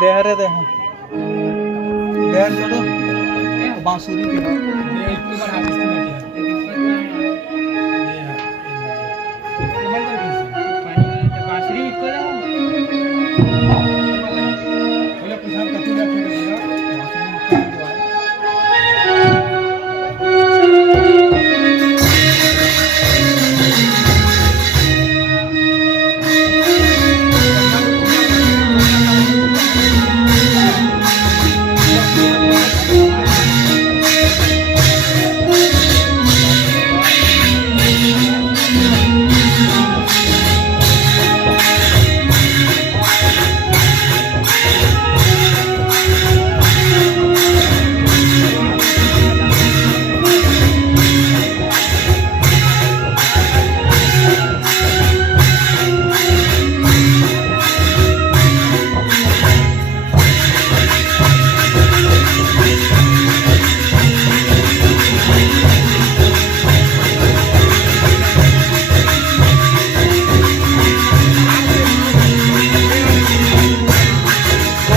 देहरे दे हाँ देहर छोड़ो बांसुरी के एक बार हाथ में किया बांसुरी को जाओ बोले कुछ हम कति रखे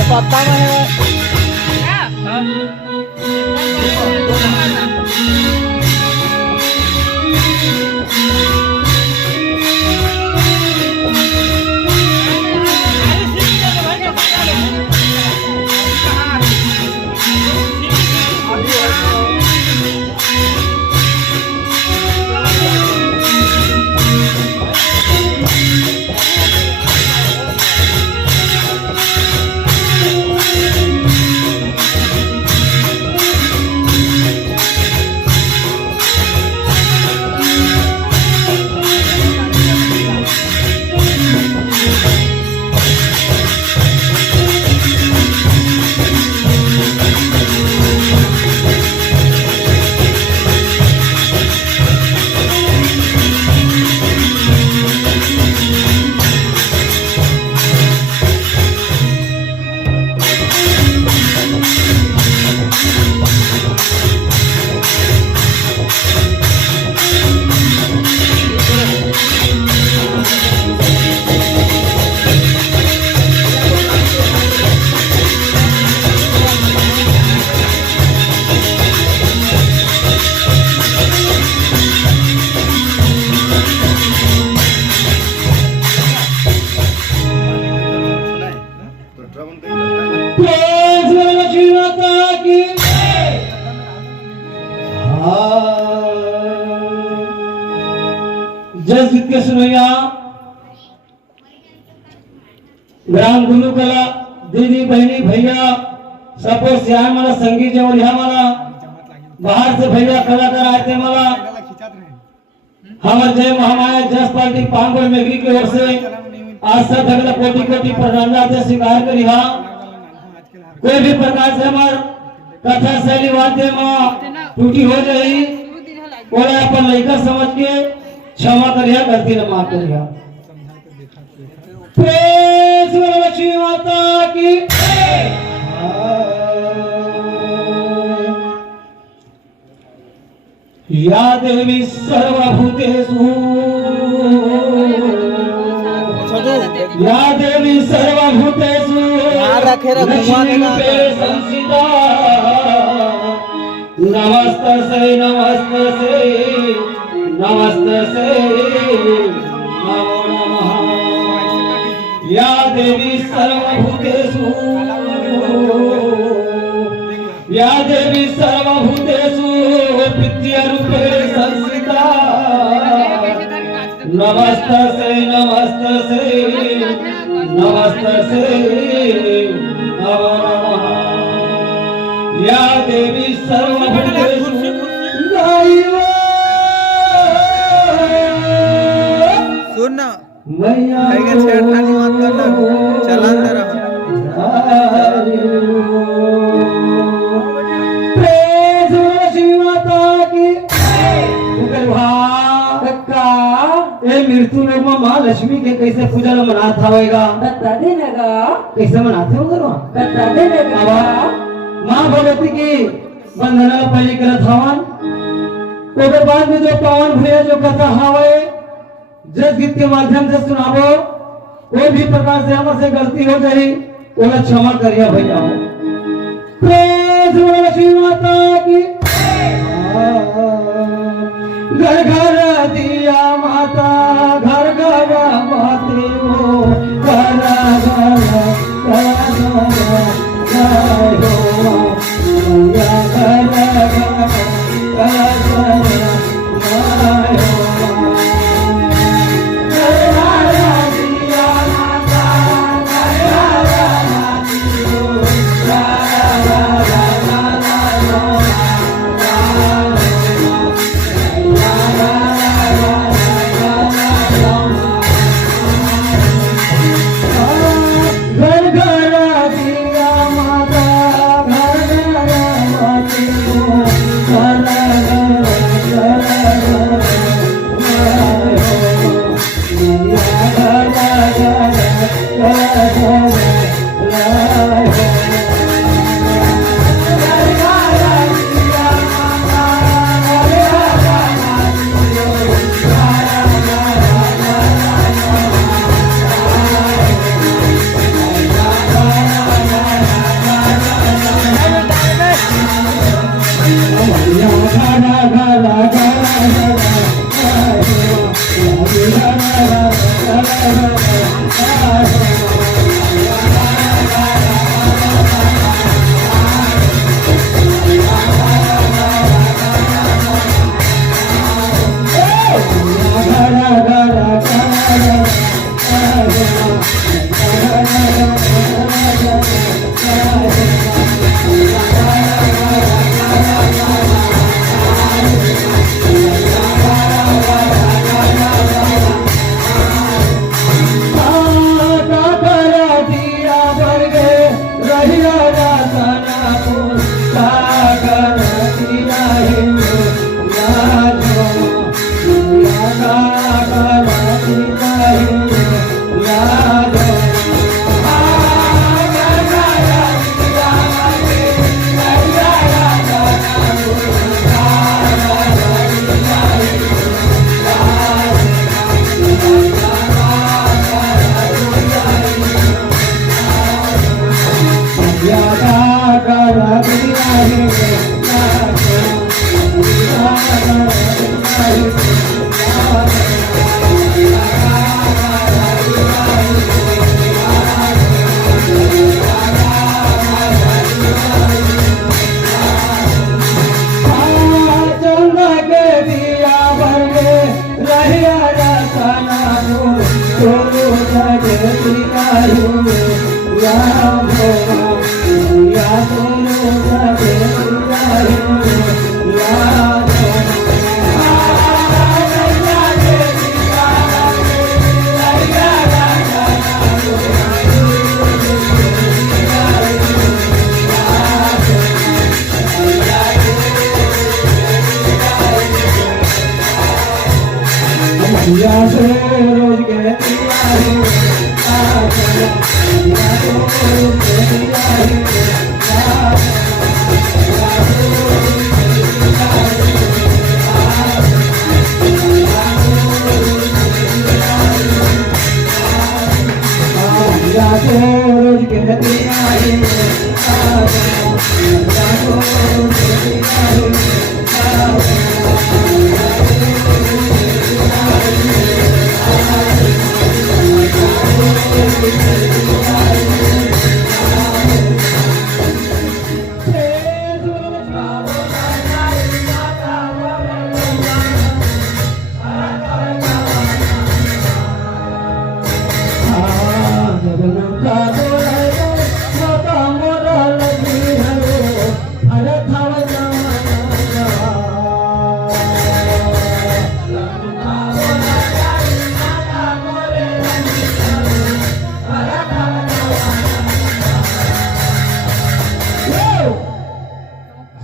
पत्ता में है जस के सुनैया ग्राम गुरुकला दीदी बहनी भैया सपोर्ट से आए मला संगीत और यहाँ मला बाहर से भैया कलाकार आए थे मला हमारे जय महामाया जस पार्टी पांगोल मेघरी की ओर से आज सब धगला कोटि कोटि प्रणाम से स्वीकार करी हा कोई भी प्रकार से हमार कथा शैली वाद्य में टूटी हो जाई कोई अपन लेकर समझ के क्षमा करिया गलती न माफ करिया प्रेस लक्ष्मी माता की या देवी सर्वभूतेषु या देवी सर्वभूतेषु संस्थिता नमस्तसे नमस्तसे नमस्तसे नमो नमः या देवी सर्वभूतेषु या देवी सर्वभूतेषु नमस्तसे नमस्तसे नमस्तसे नमो नमः या देवी सर्वभूतेषु सुन ना मैया छेड़खानी मत करना चला अंदर मृत्यु लोग में माँ लक्ष्मी के कैसे पूजा मनाता होगा बता देगा कैसे मनाते होगा बता देगा माँ भगवती की वंदना पहले करत हवन ओकर बाद में जो पावन भैया जो कथा हवे जस गीत के माध्यम से सुनाबो कोई भी प्रकार से हमसे गलती हो जाए ओला क्षमा करिया भैया प्रेम लक्ष्मी माता की घर घर दिया माता घर घर माते हो घर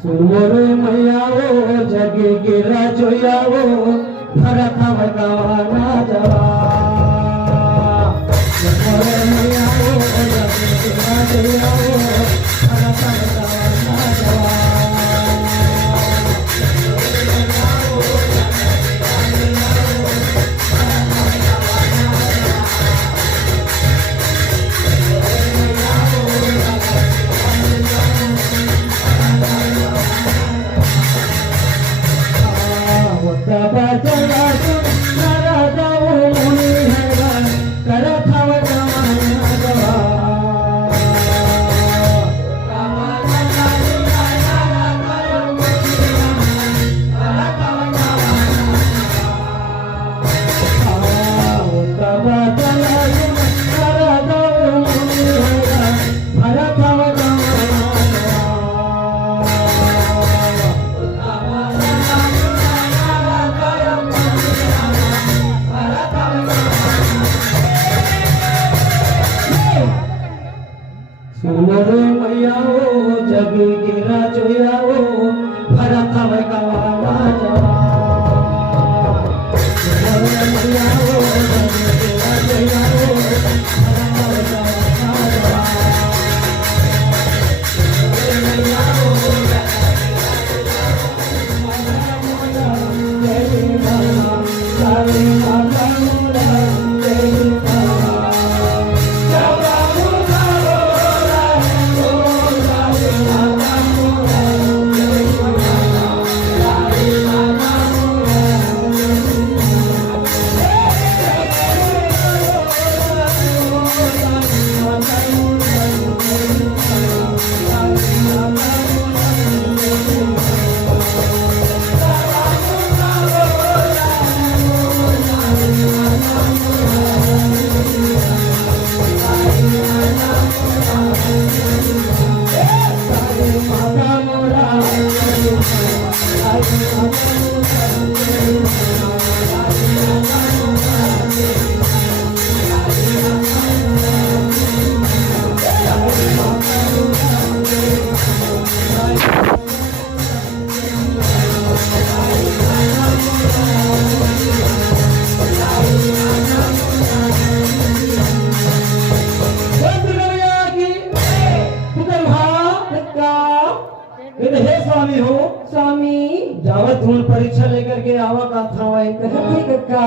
सुमोरे मैयाओ जगे गिरा जोयाओ भरत भगवाना जवा सुमोरे मैयाओ जगे गिरा जोयाओ भरत भगवाना जवा सुमरे मैयाओ जग गिरा जोयाओ भरत भगवाना जवा सुमरे मैयाओ जग गिरा जोयाओ भरत भगवाना जवा सुमरे मैयाओ हे स्वामी हो स्वामी जावत हूँ परीक्षा लेकर के आवा का था वही कहते कक्का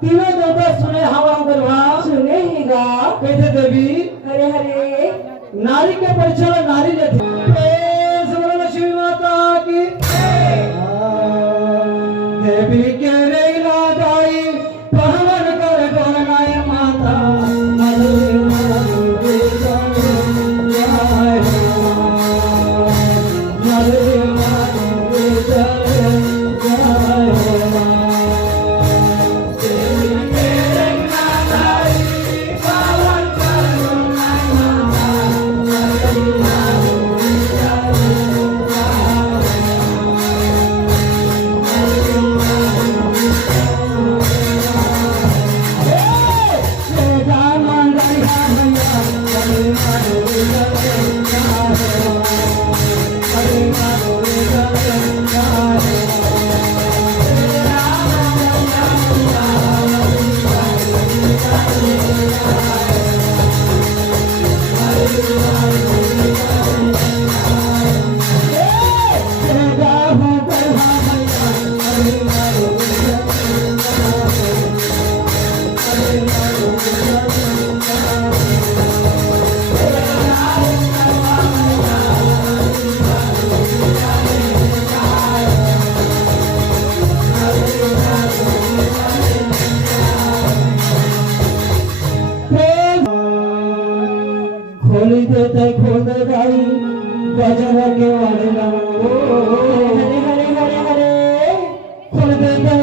तीनों दादा सुने हवा गरवा सुने ही गा कैसे देवी हरे हरे नारी के परीक्षा में नारी लेती लक्ष्मी माता की देवी के रे लादाई पहवन कर डोलनाय माता खोली देते खोल दे गाई गजर के वाले हरे हरे हरे हरे खोल देते